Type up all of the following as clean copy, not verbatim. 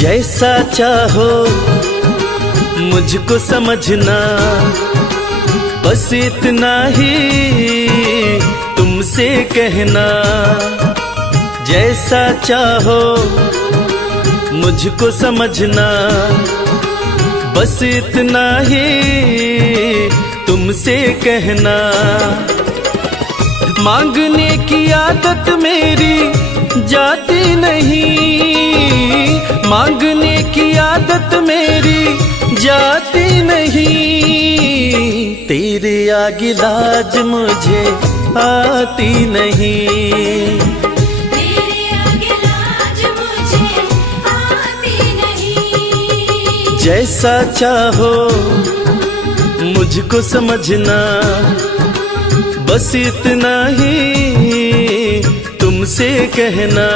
जैसा चाहो मुझको समझना, बस इतना ही तुमसे कहना। जैसा चाहो मुझको समझना, बस इतना ही तुमसे कहना। मांगने की आदत मेरी जाती नहीं, मांगने की आदत मेरी जाती नहीं। तेरे आगे लाज मुझे आती नहीं, तेरे आगे लाज मुझे आती नहीं। जैसा चाहो मुझको समझना, बस इतना ही तुमसे कहना।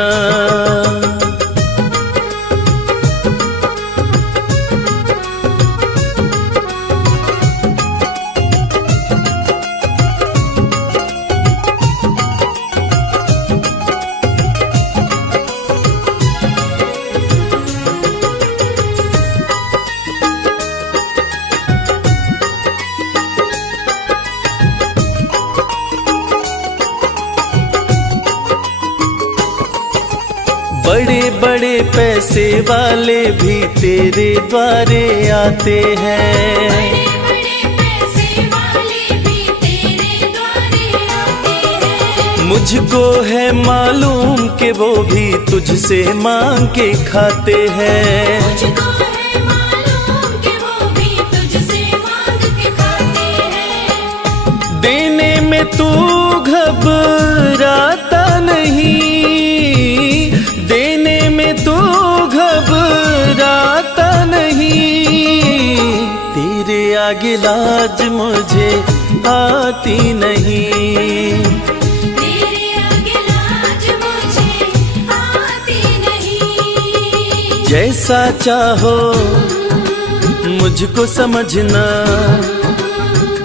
बड़े बड़े पैसे वाले भी तेरे द्वारे आते हैं, बड़े बड़े पैसे वाले भी तेरे द्वारे आते हैं। मुझको है मालूम कि वो भी तुझसे मांग के खाते हैं। मुझको है मालूम कि वो भी तुझसे मांग के खाते हैं। देने में तू घबराता नहीं, देने में तू घबराता नहीं। तेरे आगे लाज मुझे आती नहीं, तेरे आगे लाज मुझे आती नहीं। जैसा चाहो मुझको समझना,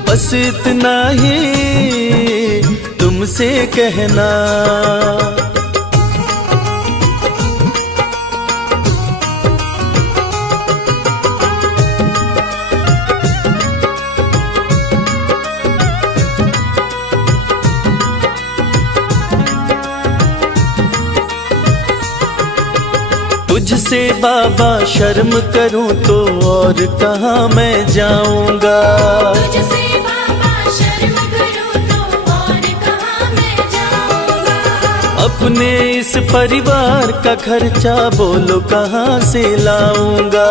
बस इतना ही तुमसे कहना। तुझसे बाबा शर्म करूं तो और कहाँ मैं जाऊंगा। तुझसे बाबा शर्म करूं तो और कहाँ मैं जाऊंगा। अपने इस परिवार का खर्चा बोलो कहाँ से लाऊंगा।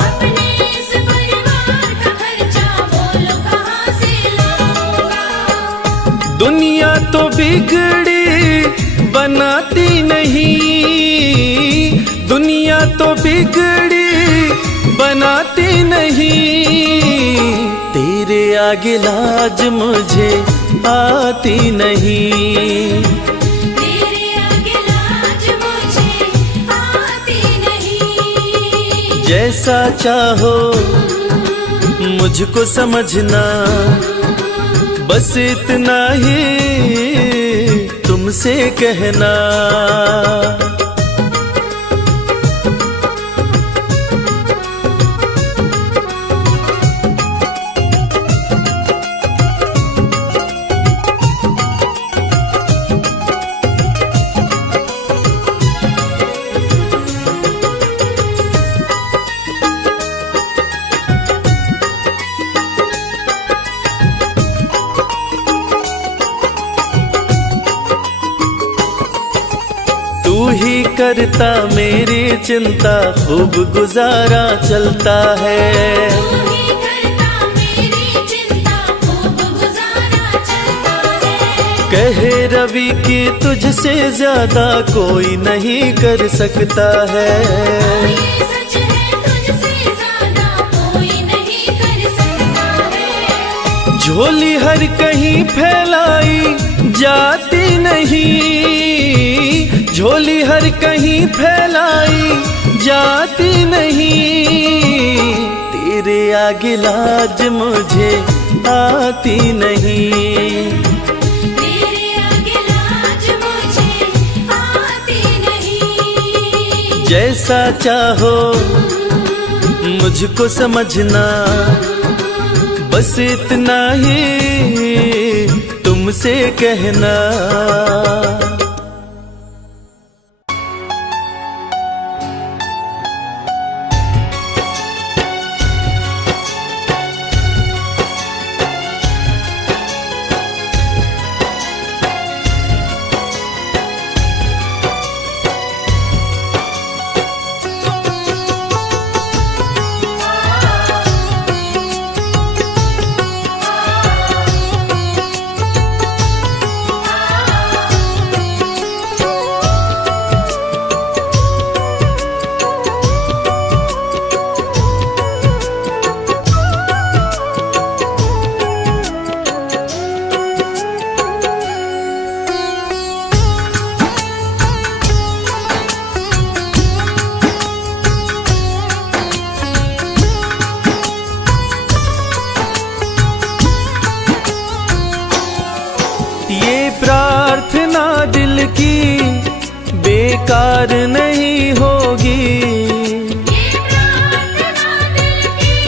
अपने इस परिवार का खर्चा बोलो कहाँ से लाऊंगा। दुनिया तो बिगड़ी बनाती नहीं, दुनिया तो बिगड़ी बनाती नहीं। तेरे आगे लाज मुझे आती नहीं, तेरे आगे लाज मुझे आती नहीं। जैसा चाहो मुझको समझना, बस इतना ही तुमसे कहना। तू ही करता मेरी चिंता, खूब गुजारा चलता है। तू ही करता मेरी चिंता, खूब गुजारा चलता है। कहे रवि कि तुझसे ज्यादा कोई नहीं कर सकता है। ये सच है, तुझसे ज्यादा कोई नहीं कर सकता है। झोली हर कहीं फैलाई जाती नहीं, झोली हर कहीं फैलाई जाती नहीं, तेरे आगे लाज मुझे आती नहीं, तेरे आगे लाज मुझे आती नहीं। जैसा चाहो मुझको समझना, बस इतना ही तुमसे कहना। ये प्रार्थना दिल की बेकार नहीं होगी, ये प्रार्थना दिल की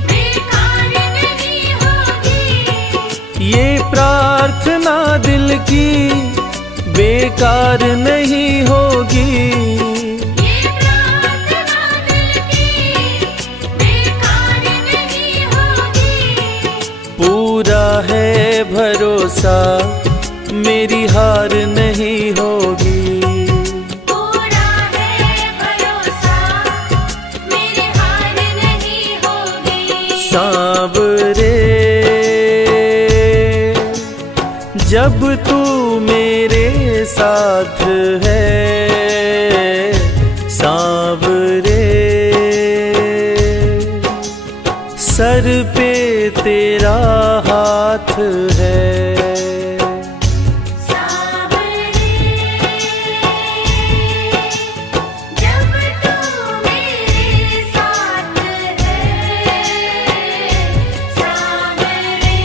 बेकार नहीं होगी, ये प्रार्थना दिल की बेकार नहीं होगी, ये प्रार्थना दिल की बेकार नहीं होगी। पूरा है भरोसा मेरी हार नहीं होगी, पूरा है भरोसा मेरी हार नहीं होगी। सांवरे जब तू मेरे साथ है, सांवरे सर पे तेरा हाथ है, सांवरे जब तू मेरे साथ है, सांवरे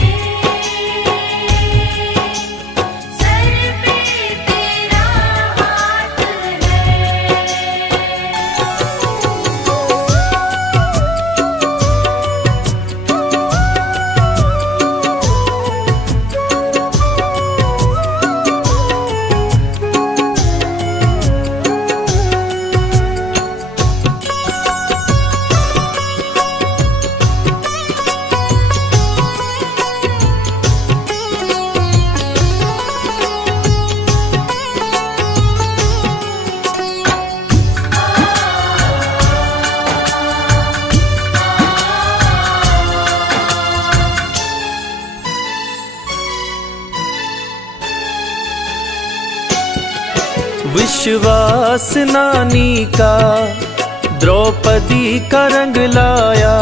सर पे तेरा हाथ है। विश्वास नानी का द्रौपदी का रंग लाया,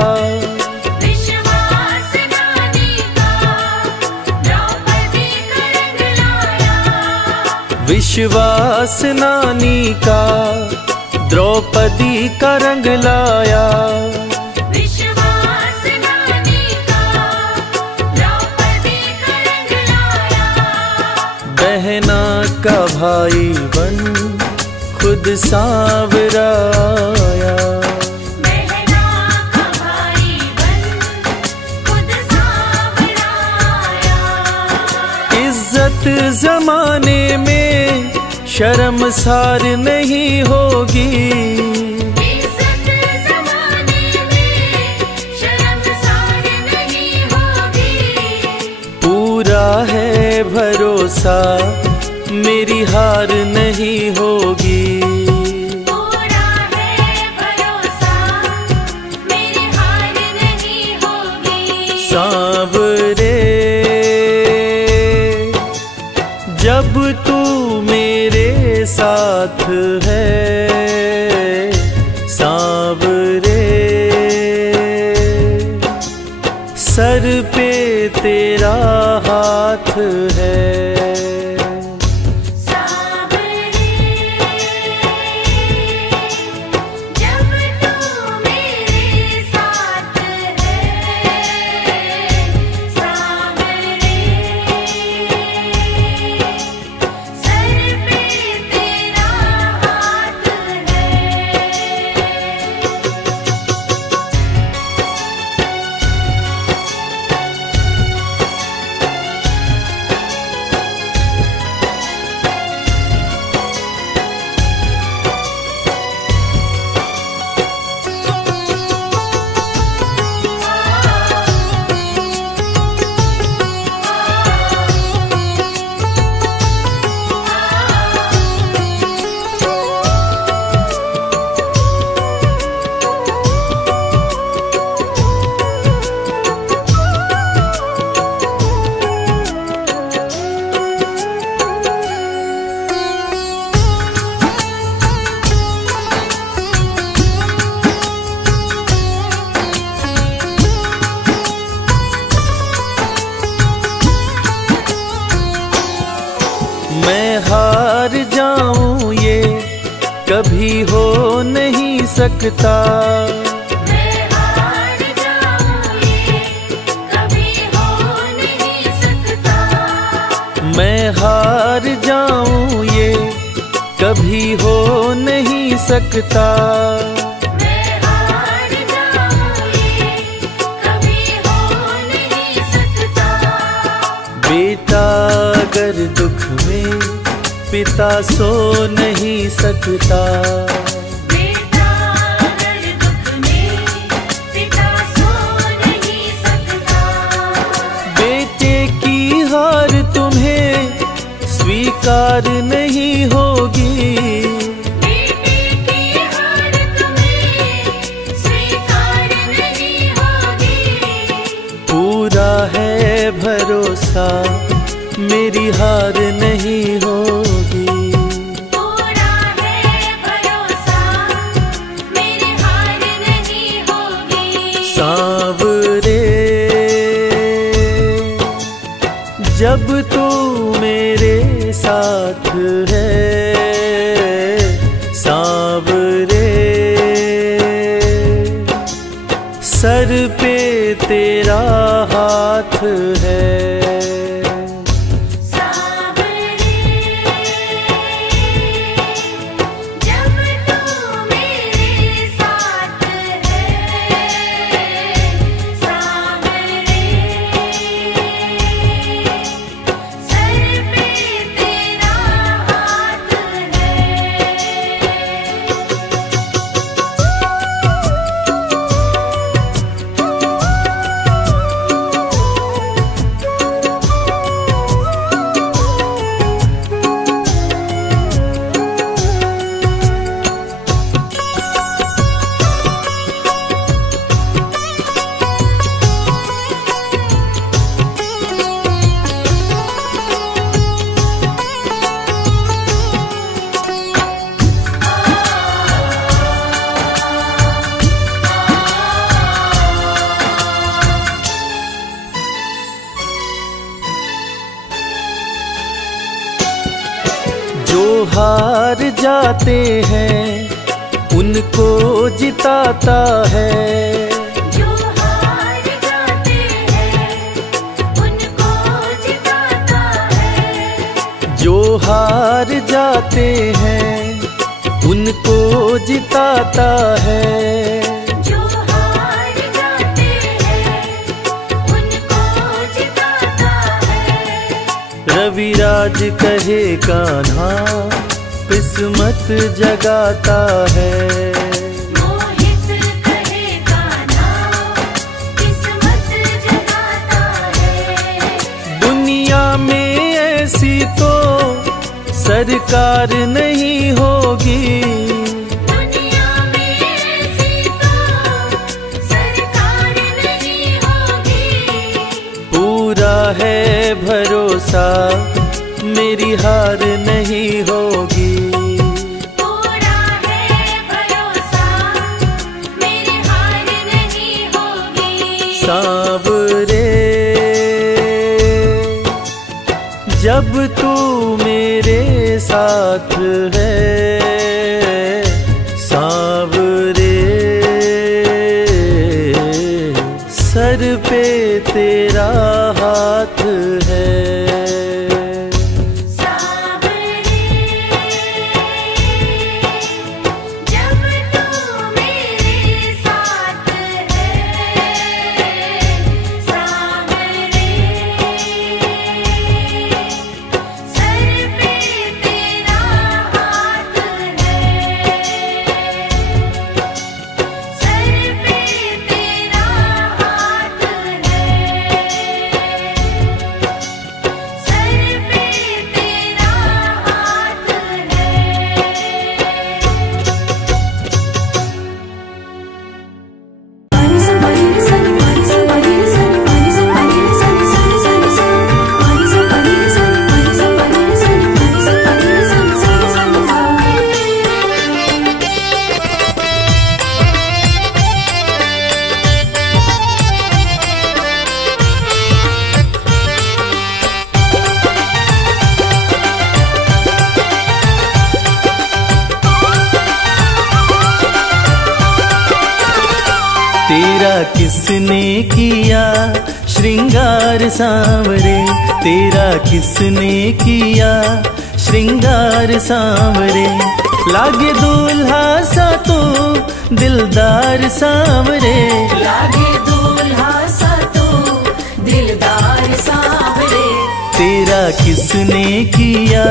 विश्वास नानी का द्रौपदी का रंग लाया, विश्वास नानी का द्रौपदी का रंग लाया, विश्वास नानी का द्रौपदी का रंग लाया। बहना का भाई बन खुद सांवराया, बहना का भाई बन खुद सांवराया। इज्जत जमाने में शर्मसार नहीं होगी, इज्जत ज़माने में शर्मसार नहीं होगी। पूरा है भरोसा मेरी हार नहीं होगी, पूरा है भरोसा मेरी हार नहीं होगी। सांवरे जब तू मेरे साथ है, सांवरे सर पे हाथ है। सावरे जब तू मेरे साथ है, सावरे सर पे तेरा हाथ है। मैं हार जाऊं ये कभी हो नहीं सकता। मैं हार जाऊं ये कभी हो नहीं सकता। मैं हार जाऊं ये कभी हो नहीं सकता। मैं हार जाऊं ये कभी हो नहीं सकता। बेटा अगर दुख में पिता सो नहीं सकता। बेटा अगर दुख में पिता सो नहीं सकता। बेटे की हार तुम्हें स्वीकार नहीं होगी। बेटे की हार तुम्हें स्वीकार नहीं होगी। पूरा है भरोसा मेरी हार नहीं होगी। पूरा है भरोसा मेरी हार नहीं होगी। सांवरे जब तू मेरे साथ है, सांवरे सर पे तेरा हाथ है। सावरे जब तू मेरे साथ है, सावरे सर पे तेरा हाथ है। जो हार जाते हैं उनको जिताता है। जो हार जाते हैं उनको जिताता है। जो हार जाते हैं उनको जिताता है। जो हार जाते हैं उनको जिताता है। रविराज कहे कान्हा किस्मत जगाता है। मोहित कहे कान्हा किस्मत जगाता है। दुनिया में ऐसी तो सरकार नहीं होगी। दुनिया में ऐसी तो सरकार नहीं होगी। पूरा है भरोसा मेरी हार नहीं होगी। पूरा है भरोसा मेरी हार नहीं होगी। सांवरे जब तू मेरे साथ है सांवरे, सर पे तेरा हाथ है। तेरा किसने किया श्रृंगार सांवरे, तेरा किसने किया श्रृंगार सांवरे। लागे दूल्हा सा तो दिलदार सांवरे, लागे दूल्हा सा तो दिलदार सांवरे। तेरा किसने किया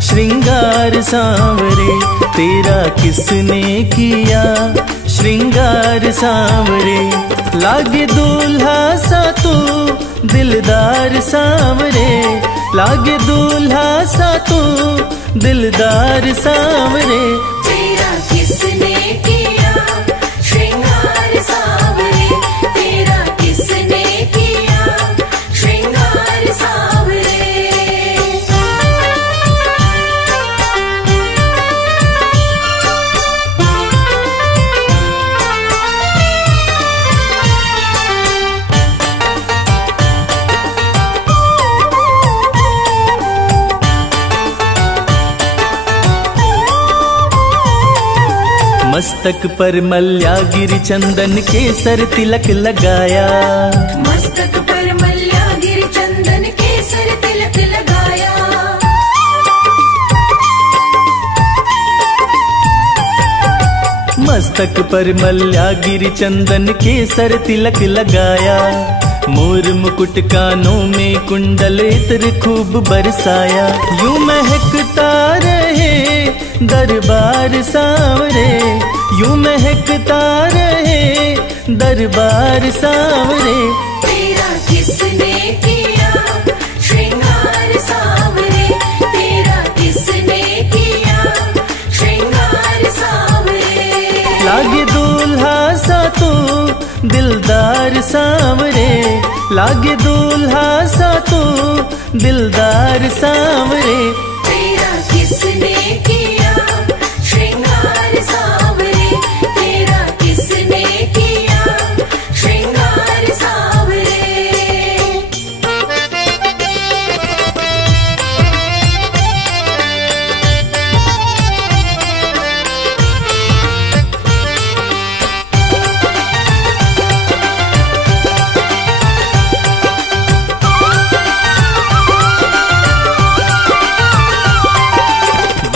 श्रृंगार सांवरे, तेरा किसने किया श्रृंगार सांवरे। लागे दूल्हा सा तो दिलदार सांवरे, लागे दूल्हा सा तो दिलदार सांवरे। तेरा किसने किया श्रृंगार सांवरे, तेरा किसने किया श्रृंगार सांवरे। मस्तक पर मल्यागिरी चंदन केसर तिलक लगाया, मस्तक पर मल्यागिरी चंदन केसर तिलक लगाया। मस्तक पर मल्यागिरी चंदन केसर तिलक लगाया। मोर मुकुट कानों में कुंडल इत्र खूब बरसाया। यूं महकता रहे दरबार सांवरे, यूं महकता रहे दरबार सांवरे। तेरा किसने किया श्रृंगार सांवरे, तेरा किसने किया श्रृंगार सांवरे। लागे दूल्हा सा तो दिलदार सांवरे, लागे दूल्हा सा तो दिलदार सांवरे। तेरा किसने किया श्रृंगार सांवरे, तेरा किसने किया श्रृंगार सांवरे।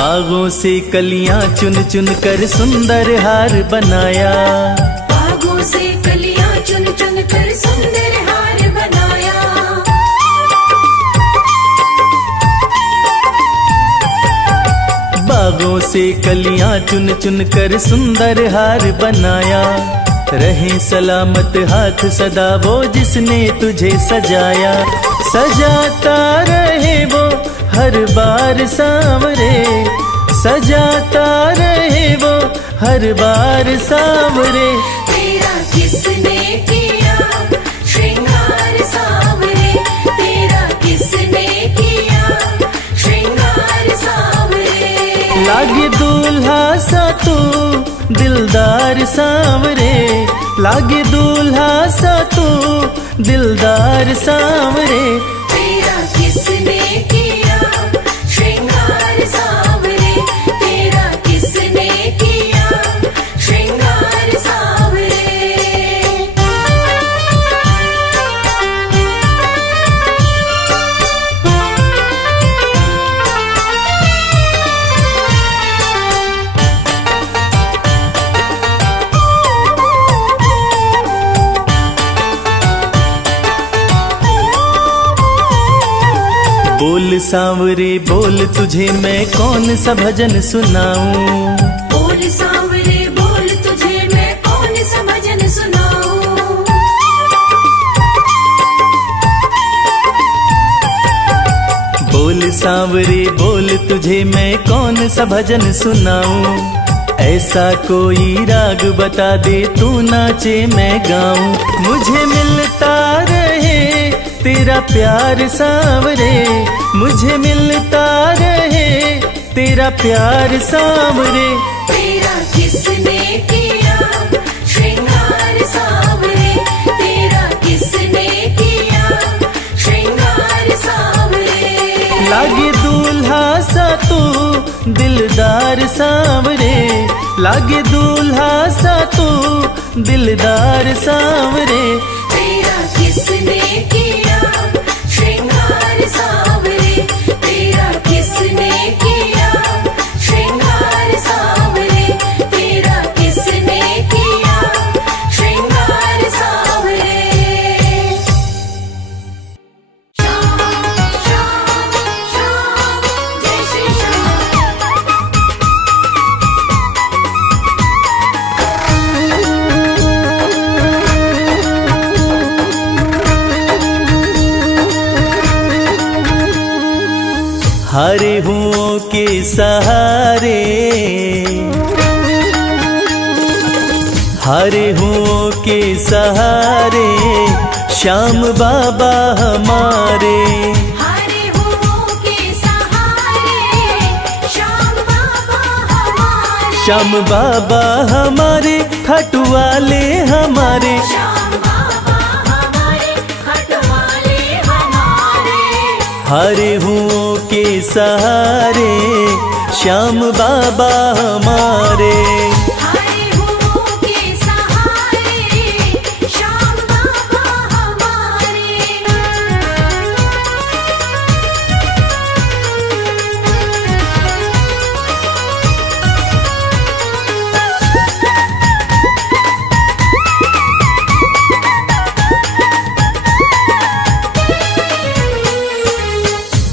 बागों से कलियां चुन चुन कर सुंदर हार बनाया, बागों से कलियां चुन चुन कर सुंदर हार बनाया। बागों से कलियां चुन चुन कर सुंदर हार बनाया। रहे सलामत हाथ सदा वो जिसने तुझे सजाया, सजाता रहे वो हर बार सांवरे, सजाता रहे वो हर बार सांवरे। तेरा किसने किया श्रृंगार सांवरे, तेरा किसने किया श्रृंगार सांवरे। लागे दूल्हा सा तू दिलदार सांवरे, लागे दूल्हा सा तू दिलदार सांवरे। तेरा किसने किया बोल सांवरे बोल तुझे मैं कौन सा भजन सुनाऊं। बोल सांवरे बोल तुझे मैं कौन सा भजन सुनाऊं। बोल सांवरे बोल तुझे मैं कौन सा भजन सुनाऊं। ऐसा कोई राग बता दे तू नाचे मैं गाऊं। मुझे मिलता रहे तेरा प्यार सांवरे, मुझे मिलता रहे तेरा प्यार सांवरे। तेरा किसने किया श्रृंगार सांवरे, तेरा किसने किया श्रृंगार सांवरे। लागे दूल्हा सा तू दिलदार सांवरे, लागे दूल्हा सा तू दिलदार सांवरे। तेरा किसने किया श्रृंगार सांवरे, तेरा किसने किया श्रृंगार सांवरे, तेरा किसने किया श्रृंगार सांवरे। श्याम श्याम श्याम जय श्री श्याम। हारे हुओं के सहारे, हारे हुओं के सहारे श्याम बाबा हमारे। हरे हुओं के सहारे श्याम बाबा हमारे, श्याम बाबा हमारे खटुआले हमारे। श्याम बाबा हमारे खटवाले हमारे। हारे हुओं के सहारे श्याम बाबा हमारे। हरे हुओं के सहारे श्याम बाबा हमारे।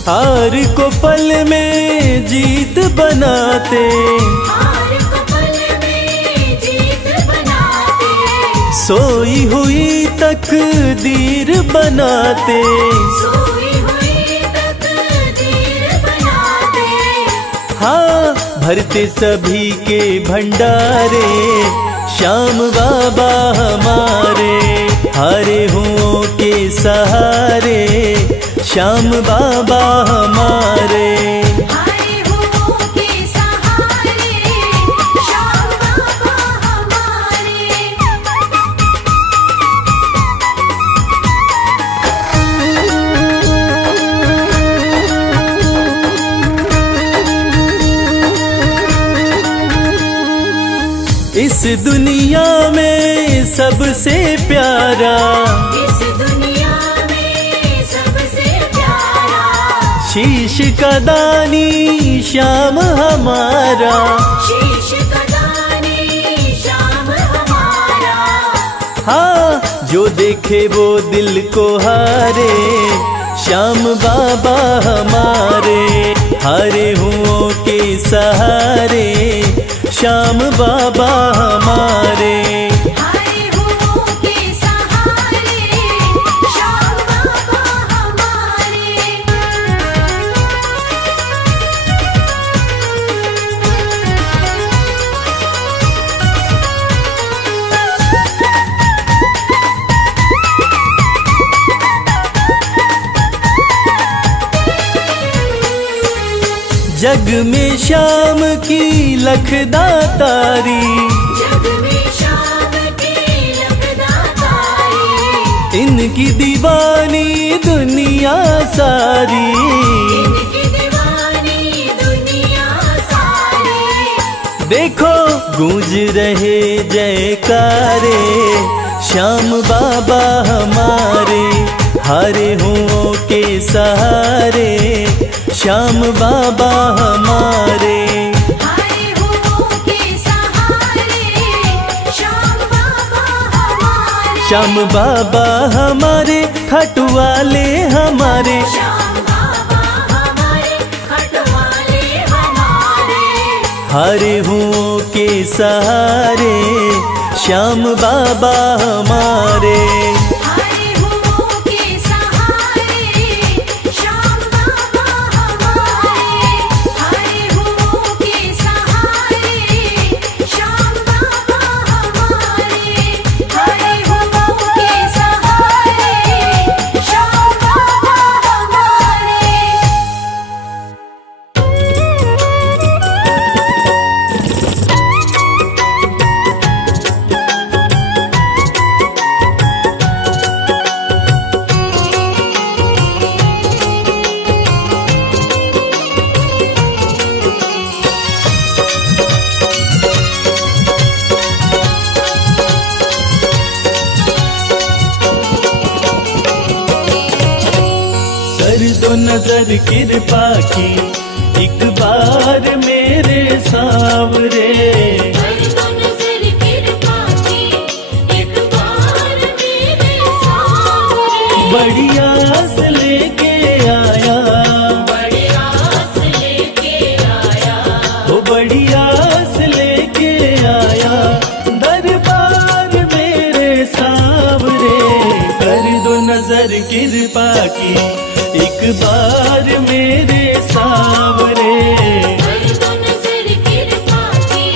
हार को पल में जीत बनाते, हार को पल में जीत बनाते, सोई हुई तकदीर बनाते। सोई हुई तकदीर बनाते। हाँ भरते सभी के भंडारे श्याम बाबा हमारे। हारे हुओं के सहारे श्याम बाबा हमारे। हरे हुओं के सहारे श्याम बाबा हमारे। इस दुनिया में सबसे प्यारा, इस दुनिया में सबसे प्यारा शीश का दानी श्याम हमारा। शीश का दानी श्याम हमारा। हाँ जो देखे वो दिल को हारे श्याम बाबा हमारे। हारे हुओं के सहारे श्याम बाबा हमारे। हरे हुओं के सहारे श्याम बाबा हमारे। जग में श्याम की लखदातारी, जग में श्याम की लखदातारी, इनकी दीवानी दुनिया सारी। इनकी दीवानी दुनिया सारी। देखो गूंज रहे जयकारे श्याम बाबा हमारे। हारे हुओं के सहारे श्याम बाबा हमारे। हरे हुओं के सहारे श्याम बाबा हमारे। श्याम बाबा हमारे खटवाले हमारे। श्याम बाबा हारे हुओं के सहारे श्याम बाबा हमारे। हारे हुओं के सहारे श्याम बाबा हमारे। हारे हुओं के सहारे श्याम बाबा हमारे। हारे हुओं के सहारे श्याम बाबा हमारे। कर दो नजर कृपा की एक बार मेरे सांवरे। कर दो नजर कृपा की एक बार मेरे सामने। बड़ी आस लेके आया, बड़ी आस लेके आया। वो बड़ी आस लेके आया दरबार मेरे सांवरे। कर दो नजर कृपा की एक बार मेरे सांवरे। कर दो नजर कृपा की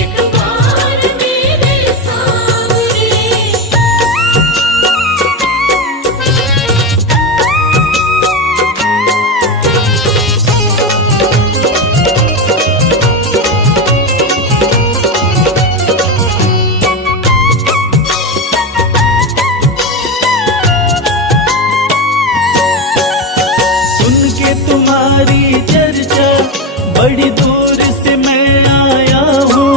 एक बार मेरे सामने। सुन के तुम्हारी चर्चा बड़ी दूर से मैं आया हूँ।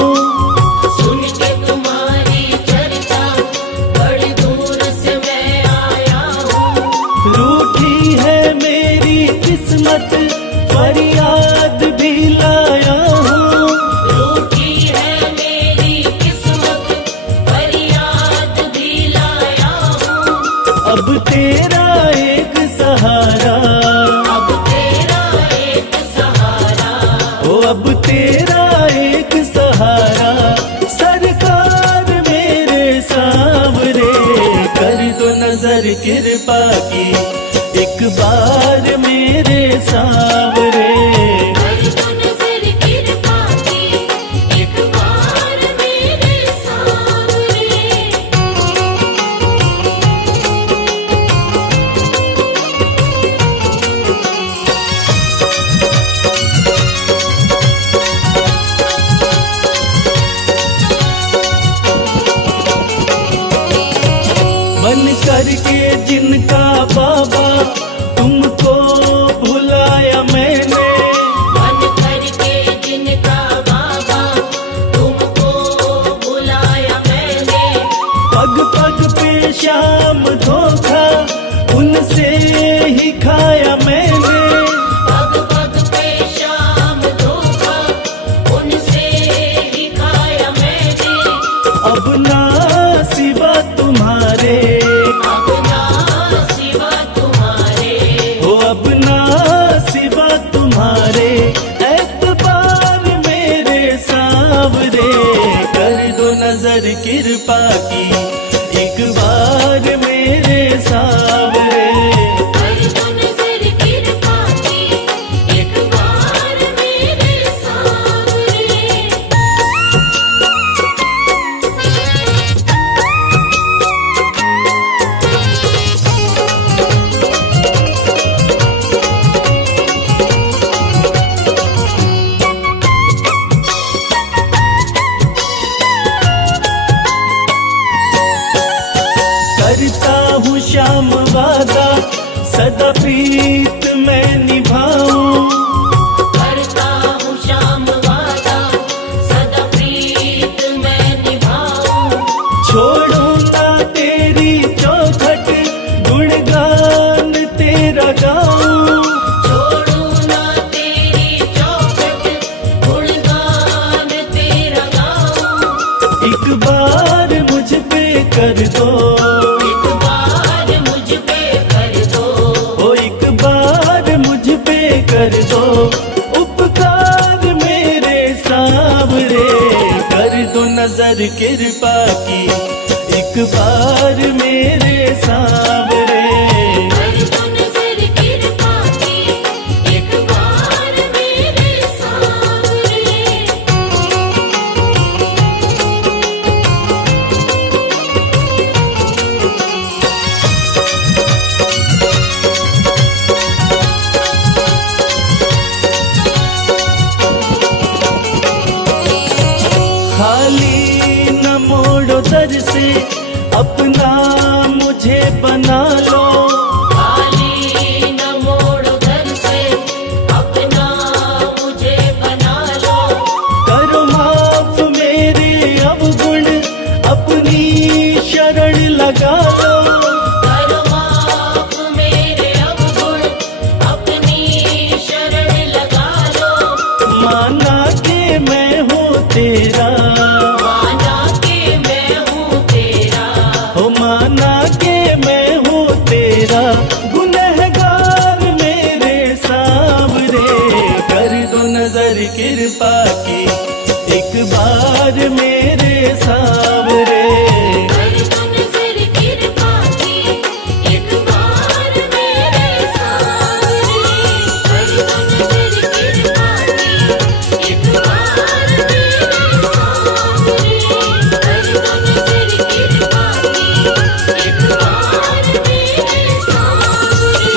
सुन के तुम्हारी चर्चा बड़ी दूर से मैं आया हूँ। रूठी है मेरी किस्मत फरियाद भी लाया हूँ। रूठी है मेरी किस्मत फरियाद भी लाया हूँ। अब तेरा एक सहारा, अब तेरा एक सहारा। ओ अब तेरा एक सहारा सरकार मेरे सांवरे। कर दो नजर कृपा की एक बार मेरे सांवरे। कर दो नजर कृपा की एक बार मेरे सामने। बन करके जिनका बाबा तुमको भुलाया मैंने। बन करके जिनका बाबा तुमको बुलाया मैंने। पग पग पे शाम धोखा उनसे ही खाया मैंने। पग पग पे शाम धोखा उनसे ही खाया मैंने। अब ना सिवा तुम्हारे, अब ना सिवा तुम्हारे। हो अब ना सिवा तुम्हारे एतबार मेरे सांवरे। कर दो नजर कृपा की एक बार मेरे सांवरे। कर दो नजर कृपा की एक बार मेरे सामने। करता हूँ श्याम वादा सदा प्रीत मैं निभाऊं। करता हूँ श्याम वादा सदा प्रीत मैं निभाऊं। छोड़ू ना तेरी चौखट गुणगान तेरा गाऊं। छोड़ू ना तेरी चौखट गुणगान तेरा गाऊं। एक बार मुझ पे कर दो, एक बार मुझ पे कर दो। ओ एक बार मुझ पे कर दो उपकार मेरे साथ। नजर कृपा की, एक बार मेरे सांवरे। कर दो नजर कृपा की, एक बार मेरे सांवरे। खाली न मोड़ो दर से, अपना मुझे बना लो। खाली न मोड़ो दर से, अपना मुझे बना लो। करो माफ मेरे अवगुण, अपनी शरण लगा लो। करो माफ मेरे अवगुण, अपनी शरण लगा लो। माना के मैं हूँ तेरा, माना के मैं हूँ तेरा। हो माना के मैं हूँ तेरा, गुनहगार मेरे सांवरे। कर दो नजर कृपा की, एक बार मेरे सांवरे। कर दो नजर कृपा की, एक बार मेरे सांवरे। कर दो नजर कृपा की, एक बार मेरे सांवरे। कर दो नजर कृपा की, एक बार मेरे सांवरे।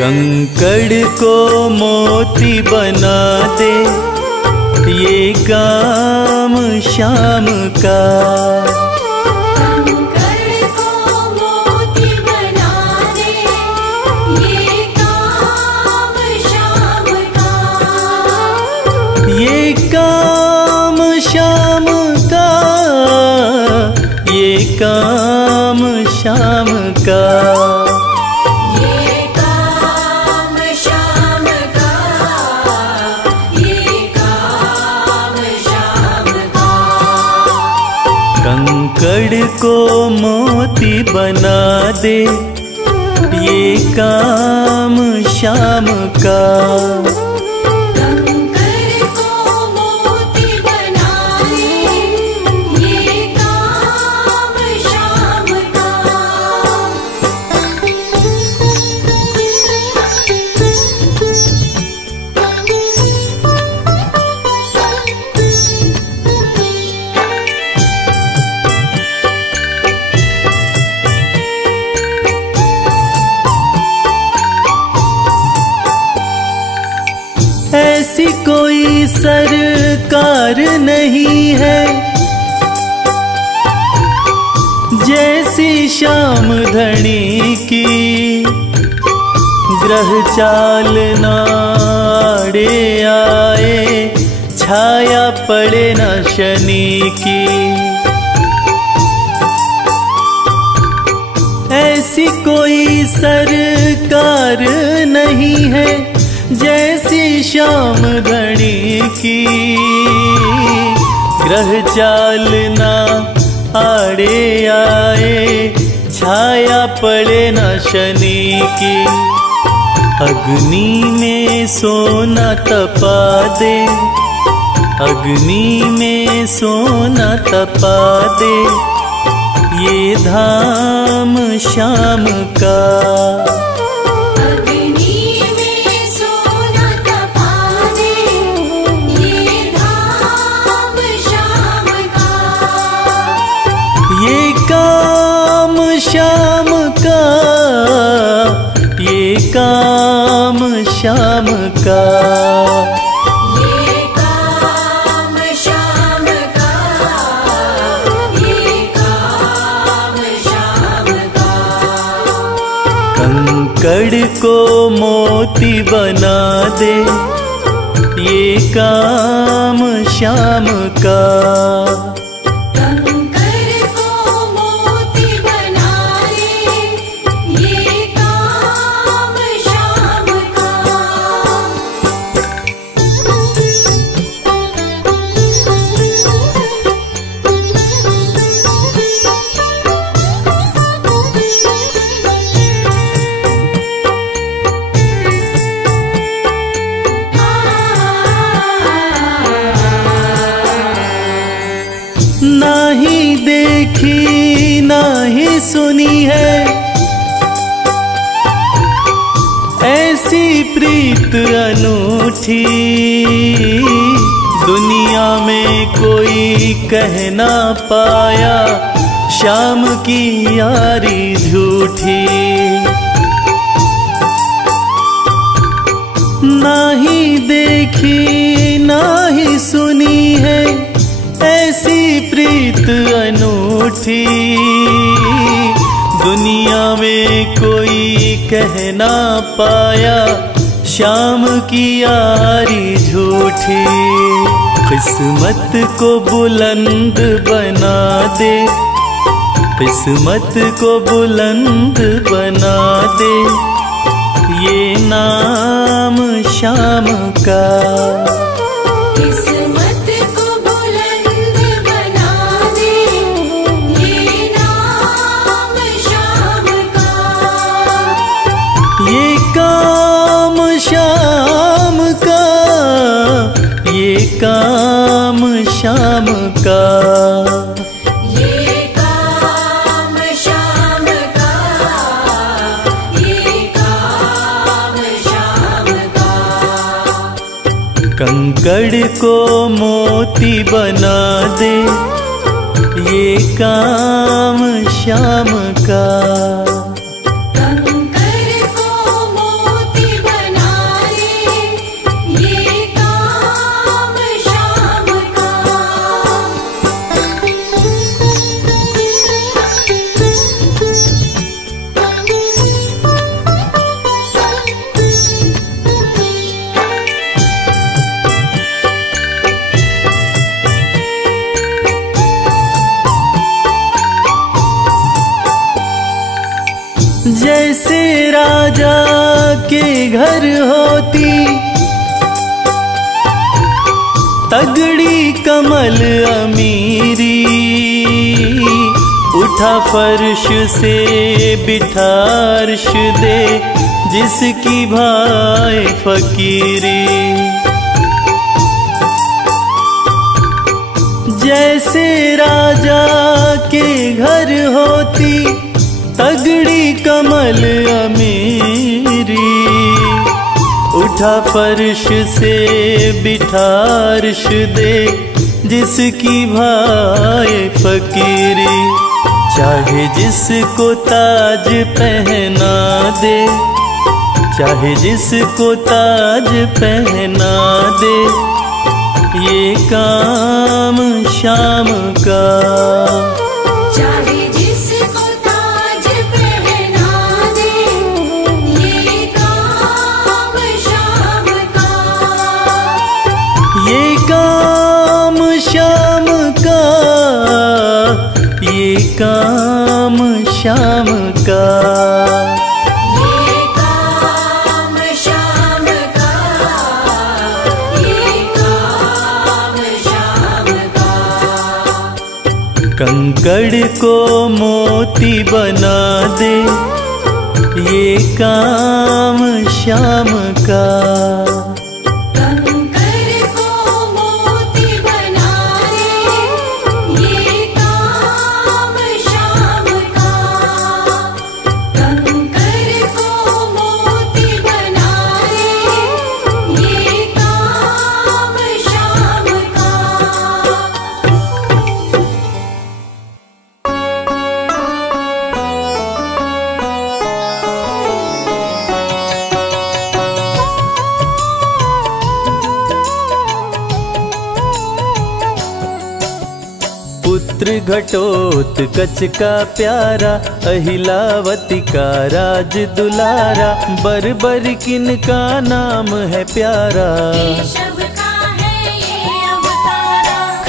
कंकड़ को मोती बना दे, ये काम शाम का। कंकड़ को मोती बना दे, ये काम शाम का। ये काम शाम का, ये काम शाम का। ये काम शाम का, ये काम शाम का। कंकड़ को मोती बना दे, ये काम शाम का। कंकड़ को मोती बना दे, ये काम शाम का। ऐसी कोई सरकार नहीं है, जैसी श्याम धनी की। ग्रह चाल नाड़े आए, छाया पड़े न शनि की। ऐसी कोई सरकार नहीं है, जैसी श्याम धनी की। ग्रह चाल ना आड़े आए, छाया पड़े न शनि की। अग्नि में सोना तपा दे, अग्नि में सोना तपा दे, ये धाम श्याम का। अग्नि में सोना तपा दे, ये धाम श्याम का। ये काम श्याम का, ये काम श्याम का। ये काम श्याम का, ये काम श्याम का। कंकड़ को मोती बना दे, ये काम श्याम का। कंकर को मोती बना दे, ये काम श्याम का। नाही देखी नाही सुनी है ऐसी प्रीत अनूठी, दुनिया में कोई कह ना पाया श्याम की यारी झूठी। नाही देखी नाही सुनी है ऐसी प्रीत अनूठी, दुनिया में कोई कह ना पाया श्याम की यारी झूठी। किस्मत को बुलंद बना दे, किस्मत को बुलंद बना दे, ये नाम श्याम का। किस्मत को बुलंद बना दे, ये नाम श्याम का। ये काम श्याम का, ये काम श्याम का। ये काम श्याम का, ये काम श्याम का। कंकड़ को मोती बना दे, ये काम श्याम का। कंकर को मोती बना दे, ये काम श्याम का। जैसे राजा के घर होती तगड़ी कमल अमीरी, उठा फर्श से बिठा अर्श दे जिसकी भाई फकीरी। जैसे राजा के घर होती तगड़ी कमल अमीरी, उठा फर्श से बिठा अर्श दे जिसकी भाई फकीरी। चाहे जिसको ताज पहना दे, चाहे जिसको ताज पहना दे, ये काम श्याम का। चाहे जिसको ताज पहना दे, ये काम श्याम का। ये काम श्याम का, ये काम श्याम का। ये काम श्याम का, ये काम श्याम का। कंकड़ को मोती बना दे, ये काम श्याम का। कंकर को मोती बना दे, ये काम श्याम का। कंकर को मोती बना दे, ये काम श्याम का। पुत्र घटोत्कच का प्यारा, अहिलावती का राज दुलारा, बरबर किन का नाम है प्यारा। केशव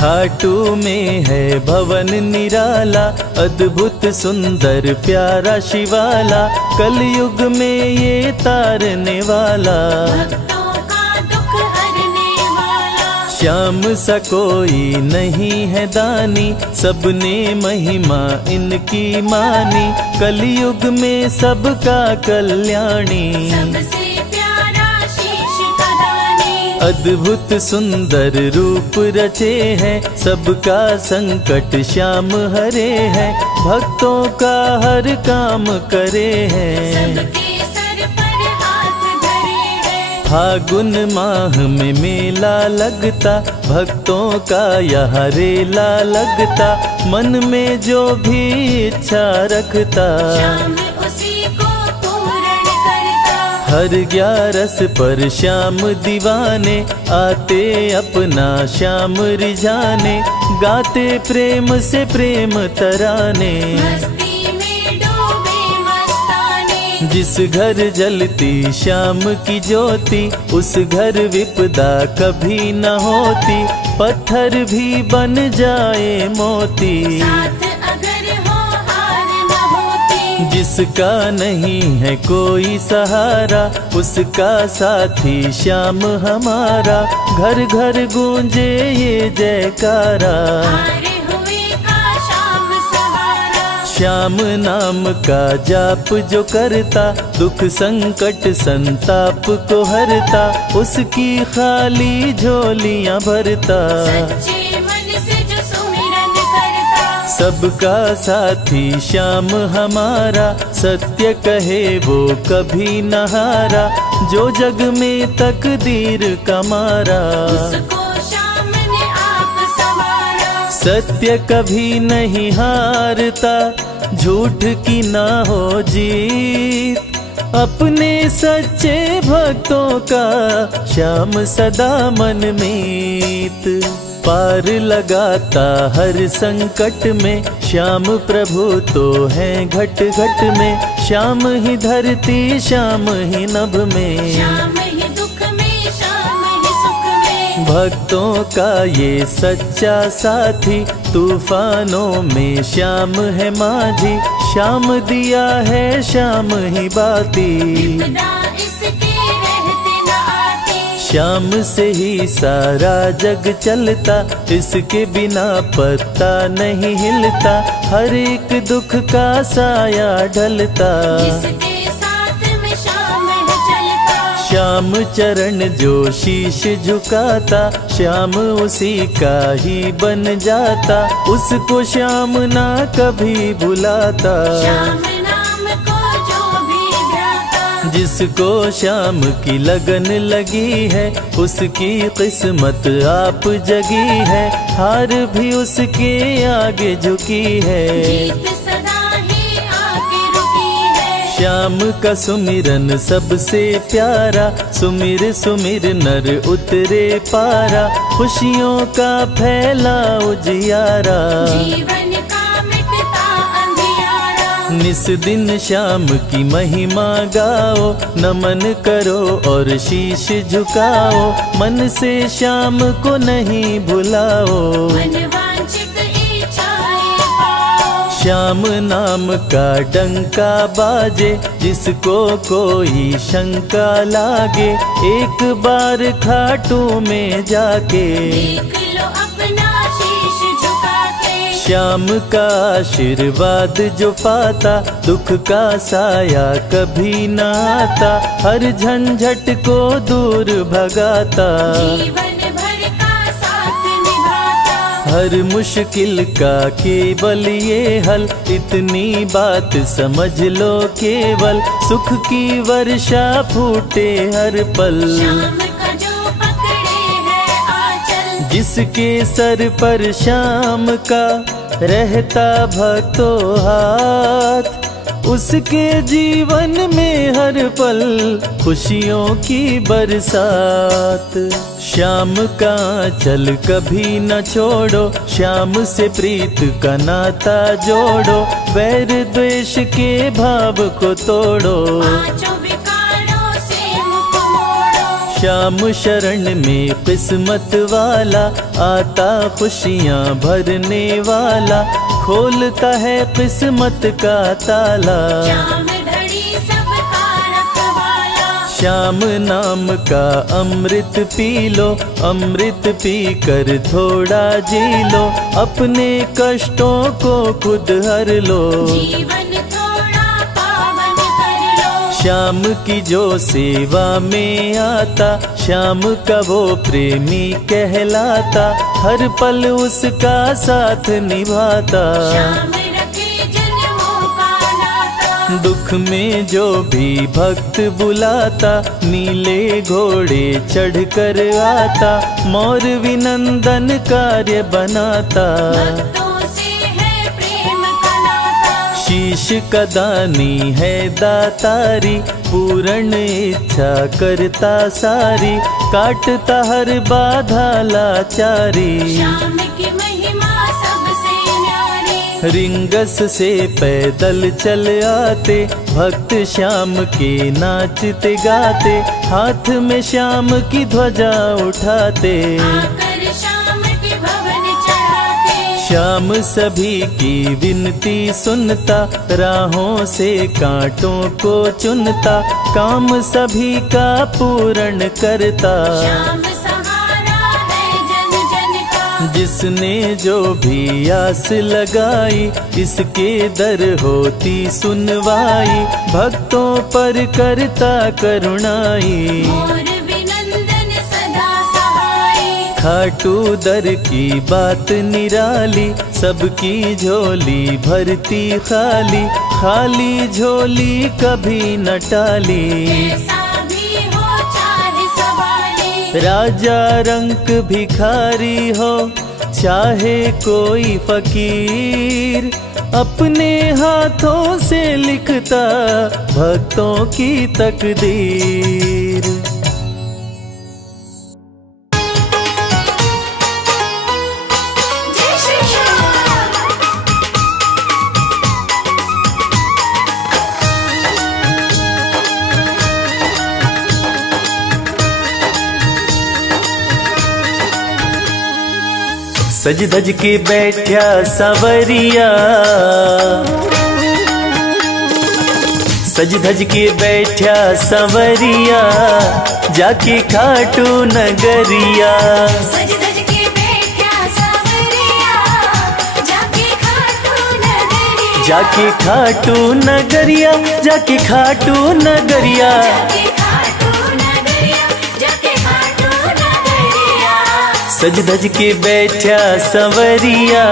खाटू में है भवन निराला, अद्भुत सुंदर प्यारा शिवाला, कलयुग में ये तारने वाला, भक्तों का दुख हरने वाला। श्याम सा कोई नहीं है दानी, सबने महिमा इनकी मानी, कलयुग में सबका कल्याणी, सबसे प्यारा शीश का दानी। अद्भुत सुंदर रूप रचे हैं, सबका संकट श्याम हरे हैं, भक्तों का हर काम करे हैं, सबके सर पर हाथ धरे हैं। फागुन माह में मेला लगता, भक्तों का यहाँ रेला लगता, मन में जो भी इच्छा रखता, श्याम उसी को पूर्ण करता। हर 11 पर श्याम दीवाने, आते अपना श्याम रिझाने, गाते प्रेम से प्रेम तराने, मस्ती में डूबे मस्ताने। जिस घर जलती श्याम की ज्योति, उस घर विपदा कभी न होती, पत्थर भी बन जाए मोती, साथ अगर हो हार न होती। जिसका नहीं है कोई सहारा, उसका साथी श्याम हमारा, घर घर गूंजे ये जयकारा, हारे हुए का श्याम सहारा। श्याम नाम का जाप जो करता, दुख संकट संताप को हरता, उसकी खाली झोलियां भरता, सच्चे मन से जो सुमिरन करता। सबका साथी श्याम हमारा, सत्य कहे वो कभी न हारा, जो जग में तकदीर का मारा, उसको श्याम ने आप संवारा। सत्य कभी नहीं हारता, झूठ की ना हो जीत, अपने सच्चे भक्तों का श्याम सदा मन मीत, पार लगाता हर संकट में, श्याम प्रभु तो हैं घट घट में, श्याम ही धरती श्याम ही नभ में, श्याम ही दुख में श्याम ही सुख में। भक्तों का ये सच्चा साथी, तूफानों में श्याम है माझी, श्याम दिया है श्याम ही बाती, विपदा इसके रहते न आती। श्याम से ही सारा जग चलता, इसके बिना पत्ता नहीं हिलता, हर एक दुख का साया ढलता, जिसके साथ में श्याम है चलता। श्याम चरण जो शीश झुकाता, श्याम उसी का ही बन जाता, उसको श्याम ना कभी भुलाता, श्याम नाम को जो भी ध्याता। जिसको श्याम की लगन लगी है, उसकी किस्मत आप जगी है, हार भी उसके आगे झुकी है, जीत सदा ही आके रुकी है। श्याम का सुमिरन सबसे प्यारा, सुमिर सुमिर नर उतरे पारा, खुशियों का फैला उजियारा, जीवन का मिटता अंधियारा। निस दिन श्याम की महिमा गाओ, नमन करो और शीश झुकाओ, मन से श्याम को नहीं भुलाओ, मन वांछित इच्छाएं पाओ। श्याम नाम का डंका बाजे, जिसको कोई शंका लागे, एक बार खाटू में जाके, देख लो अपना शीश झुका के। श्याम का आशीर्वाद जो पाता, दुख का साया कभी न आता, हर झंझट को दूर भगाता, जीवन भर का साथ निभाता। हर मुश्किल का केवल ये हल, इतनी बात समझ लो केवल, सुख की वर्षा फूटे हर पल, श्याम का जो पकड़े है आंचल, जिसके सर पर श्याम का रहता भक्तों हाथ, उसके जीवन में हर पल खुशियों की बरसात। श्याम का चल कभी न छोड़ो, श्याम से प्रीत का नाता जोड़ो, वैर द्वेष के भाव को तोड़ो, पांचों विकारों से मुख मोड़ो। श्याम शरण में किस्मत वाला आता खुशियाँ भरने वाला, खोलता है किस्मत का ताला। श्याम धड़ी सबका रखवाला, श्याम नाम का अमृत पी लो, अमृत पी कर थोड़ा जी लो, अपने कष्टों को खुद हर लो। जीवन थोड़ा पावन कर लो। श्याम की जो सेवा में आता, श्याम का वो प्रेमी कहलाता, हर पल उसका साथ निभाता। श्याम रखे जन्मों का नाता, दुख में जो भी भक्त बुलाता, नीले घोड़े चढ़ कर आता, मोर विनंदन कार्य बनाता। भक्तों से है प्रेम का नाता, शीश का दानी है दातारी, पूर्ण इच्छा करता सारी, काटता हर बाधा लाचारी। श्याम की महिमा सबसे न्यारी, रिंगस से पैदल चल आते, भक्त श्याम के नाचते गाते, हाथ में श्याम की ध्वजा उठाते। आकर श्याम के भवन चढ़ाते। श्याम सभी की विनती सुनता, राहों से कांटों को चुनता, काम सभी का पूर्ण करता। श्याम सहारा है जन जन का, जिसने जो भी आस लगाई, इसके दर होती सुनवाई, भक्तों पर करता करुणाई। मोर विनंदन सदा सहाय, खाटू दर की बात निराली, सबकी झोली भरती खाली, खाली झोली कभी न टाली। कैसा भी हो चाहे सवाली, राजा रंक भिखारी हो, चाहे कोई फकीर, अपने हाथों से लिखता भक्तों की तकदीर। जय श्री श्याम। सज धज के बैठा सवरिया, सज धज के बैठा सवरिया, जाके खाटू नगरिया। सज धज के बैठा सावरिया, जाके खाटू नगरिया। जाके खाटू नगरिया, जाके खाटू नगरिया। जाके खाटू नगरिया, जाके खाटू नगरिया। सज धज के बैठा सवरिया,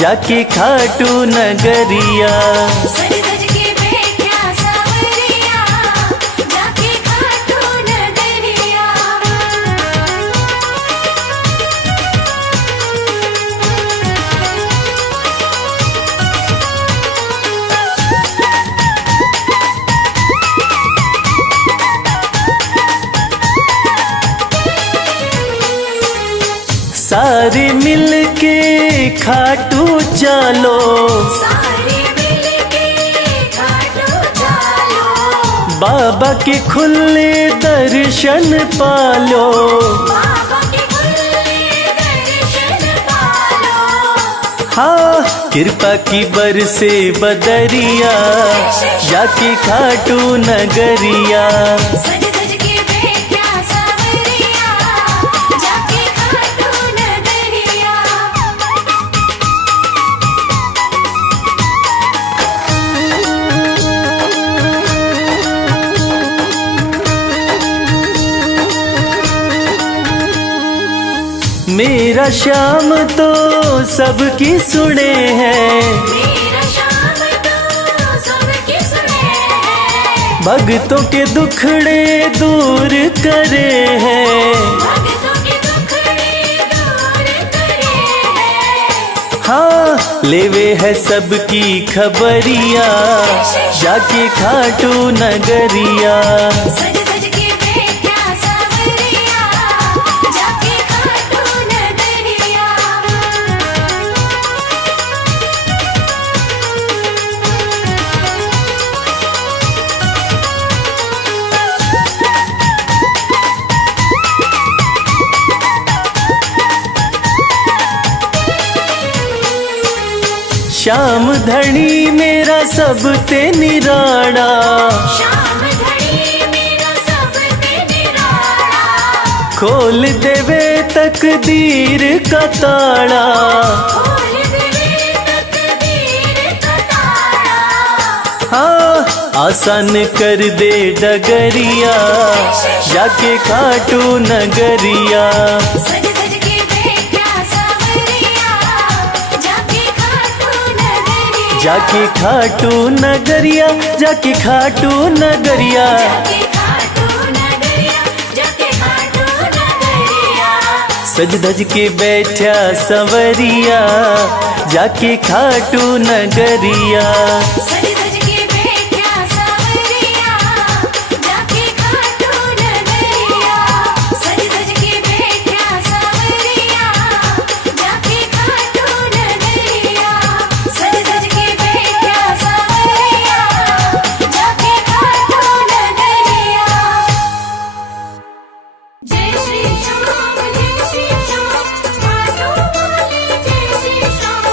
जाके खाटू नगरिया। सज धज के बैठा सावरिया, जाके खाटू नगरिया। सारे मिलके खाटू चलो, सारे मिलके खाटू चलो, बाबा के खुले दर्शन पालो। बाबा के खुले दर्शन पालो। हाँ, कृपा की बरसे बदरिया, जाके खाटू नगरिया। सज धज के बैठा सावरिया, जाके खाटू नगरिया। मेरा श्याम तो सबकी सुने हैं, मेरा श्याम तो सबके सुने हैं, भक्तों के दुखड़े दूर करे हैं। भक्तों के दुखड़े दूर करे हैं। हाँ, लेवे है सबकी खबरिया, जाके खाटू नगरिया। सज धज के बैठा सावरिया, जाके खाटू नगरिया। श्याम धनी मेरा सब ते निराड़ा, श्याम धनी मेरा सब ते निराड़ा। खोल देवे तकदीर का ताड़ा, खोल देवे तकदीर का ताड़ा। हाँ आसान कर दे डगरिया, जाके खाटू नगरिया। सज सज के बैठा सावरिया, जाके खाटू नगरिया। जाके खाटू नगरिया, जाके खाटू नगरिया। जाके खाटू नगरिया, जाके खाटू नगरिया। सज धज के बैठा सवरिया, जाके खाटू नगरिया। सज सज के बैठा सावरिया, जाके खाटू नगरिया। सज सज के बैठा सावरिया, जाके खाटू नगरिया। सज सज के बैठा सावरिया, जाके खाटू नगरिया। जय श्री श्याम, जय श्री श्याम, खाटू वाले जय श्री श्याम।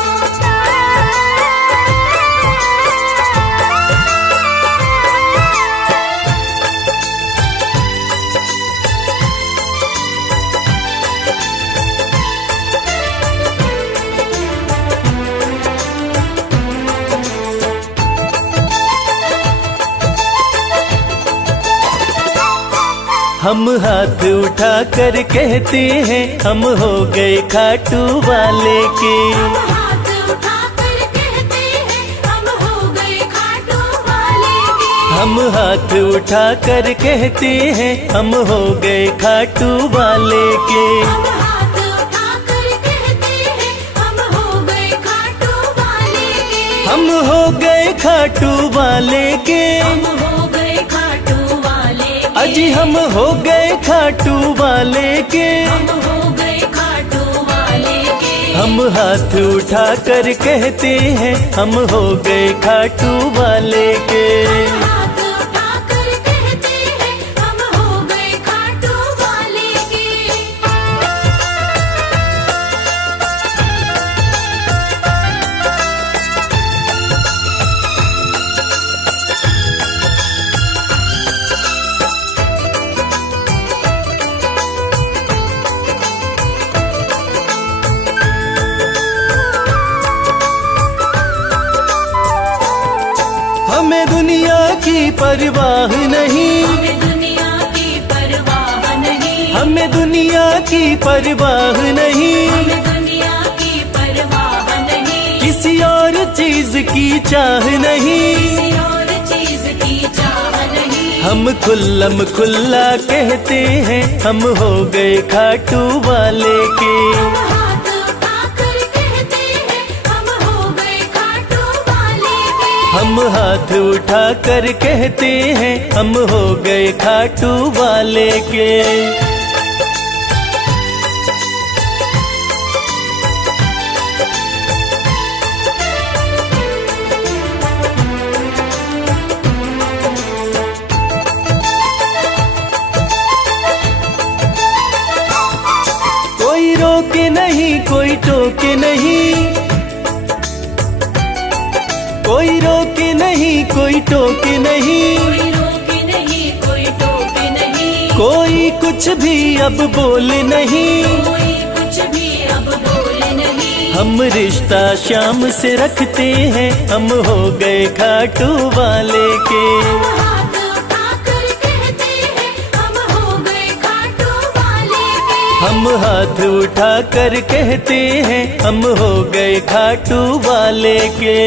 हम हाथ उठा कर कहते हैं हम हो गए खाटू वाले के। हम हाथ उठाकर कहते हैं हम हो गए खाटू वाले के। हम हाथ उठा कर कहते हैं हम हो गए खाटू वाले के। हम हाथ उठाकर कहते हैं हम हो गए खाटू वाले के। हम हो गए खाटू वाले के, हम हो गए खाटू वाले के। अजी हम हो गए खाटू वाले के। हम हो गए खाटू वाले के। हम हाथ उठा कर कहते हैं हम हो गए खाटू वाले के। हम हाथ उठाकर कहते हैं हम हो गए खाटू वाले के। हमें दुनिया की परवाह नहीं, हमें दुनिया की परवाह नहीं। हमें दुनिया की परवाह नहीं। हमें दुनिया की परवाह नहीं। किसी और चीज की चाह नहीं। किसी और चीज की चाह नहीं। हम खुल्लम खुल्ला कहते हैं हम हो गए खाटू वाले के। हम हाथ उठाकर कहते हैं हम हो गए खाटू वाले के। हम हाथ उठा कर कहते हैं हम हो गए खाटू वाले के। कोई रोके नहीं, कोई टोके नहीं। कोई रोके नहीं, कोई टोके नहीं। कोई रोके नहीं, कोई टोके नहीं। कोई कुछ भी अब बोले नहीं। कोई कुछ भी अब बोले नहीं। हम रिश्ता श्याम से रखते हैं हम हो गए खाटू वाले के। हम हाथ उठाकर कहते हैं हम हो गए खाटू वाले के। हम हाथ उठा कर कहते हैं हम हो गए खाटू वाले के।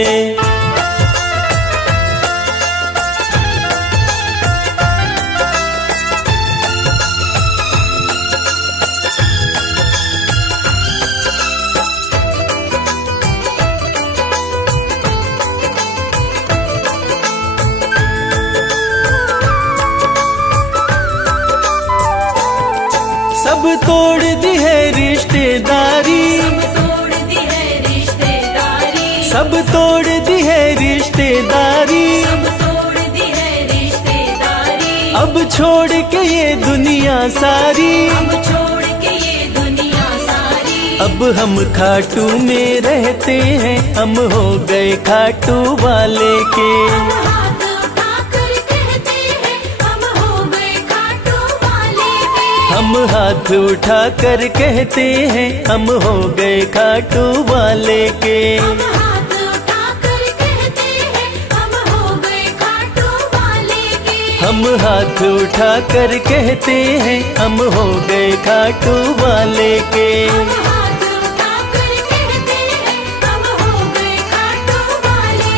सब तोड़ दी है रिश्तेदारी, सब तोड़ दी है रिश्तेदारी। सब तोड़ दी है रिश्तेदारी। सब तोड़ दी है रिश्तेदारी। अब छोड़ के ये दुनिया सारी। अब छोड़ के ये दुनिया सारी। अब हम खाटू में रहते हैं, हम हो गए खाटू वाले के। हम हाथ उठाकर कहते हैं, हम हो गए खाटू वाले के। हम हाथ उठाकर कहते हैं, हम हो गए खाटू वाले के। हम हाथ उठाकर कहते हैं, हम हो गए खाटू वाले के। हम हाथ उठाकर कहते हैं, हम हो गए खाटू वाले के। हम हाथ उठाकर कहते हैं, हम हो गए खाटू वाले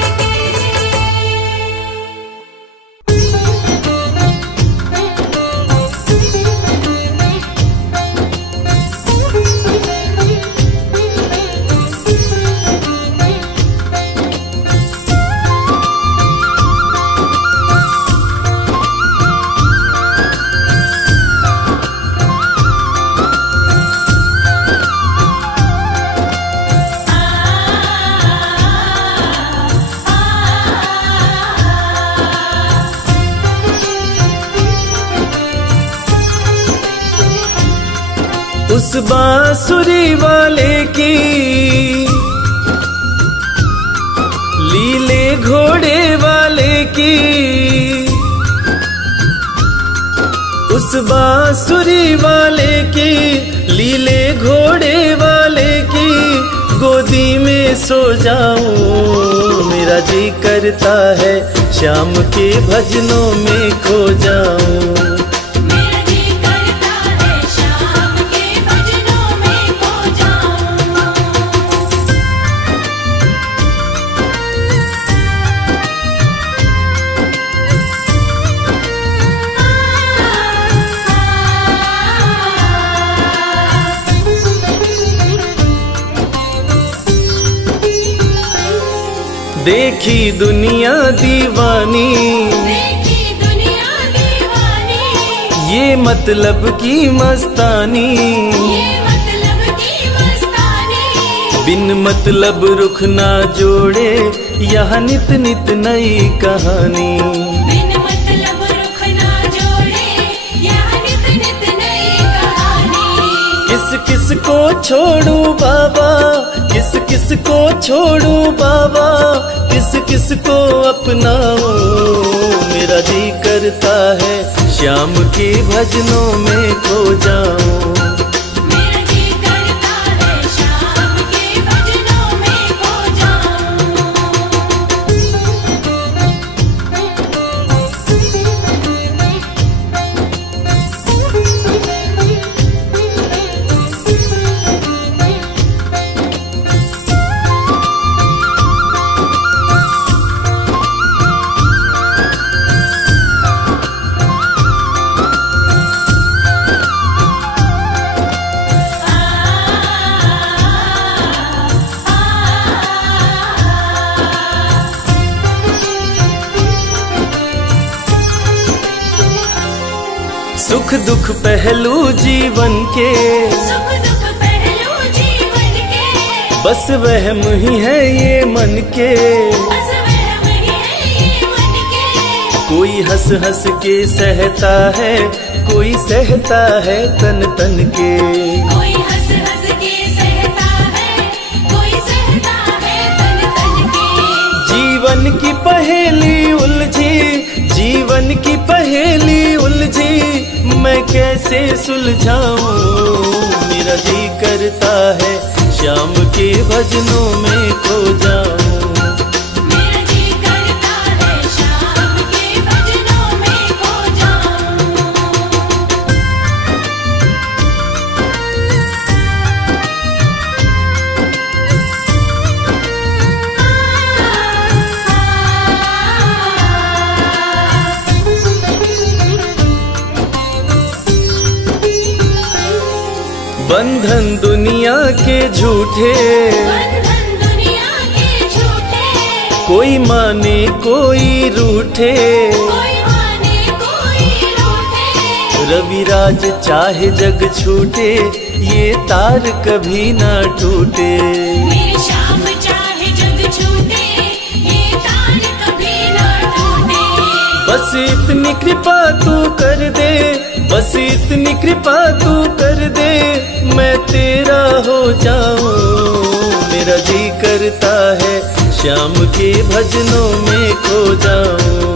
उस बांसुरी वाले की लीले घोड़े वाले की, उस बांसुरी वाले की लीले घोड़े वाले की गोदी में सो जाऊं। मेरा जी करता है शाम के भजनों में खो जाऊं। मेरा जी करता है शाम के भजनों में खो जाऊं। देखी दुनिया दीवानी, देखी दुनिया दीवानी, ये मतलब की मस्तानी, ये मतलब की मस्तानी। बिन मतलब रुख ना जोड़े यहाँ नित नित नई कहानी। बिन मतलब रुख ना जोड़े, यहाँ नित नित नई कहानी। किस किस को छोड़ू बाबा, किस किस को छोड़ू बाबा, किस किस को अपनाऊं। मेरा जी करता है श्याम के भजनों में खो जाऊं। मेरा जी करता है शाम के भजनों में खो जाऊं। सुख दुख पहलू जीवन के, सुख दुख पहलू जीवन के। बस वहम ही है ये मन के। बस वहम ही है ये मन के। कोई हंस हंस के सहता है, कोई सहता है तन तन के। कोई हंस हंस के सहता है, कोई सहता है तन तन के। जीवन की पहेली उलझी, जीवन की पहेली उलझी, मैं कैसे सुलझाऊं। मेरा जी करता है श्याम के भजनों में खो जाऊं। मेरा जी करता है शाम के भजनों में खो जाऊं। बंधन दुनिया के झूठे, बंधन दुनिया के झूठे। कोई माने कोई रूठे। कोई माने कोई रूठे। रविराज चाहे जग छूटे, ये तार कभी ना टूटे। मेरी शाम चाहे जग छूटे, ये तार कभी ना टूटे। बस इतनी कृपा तू कर दे, बस इतनी कृपा तू कर दे मैं तेरा हो जाऊं। मेरा जी करता है श्याम के भजनों में खो जाऊं।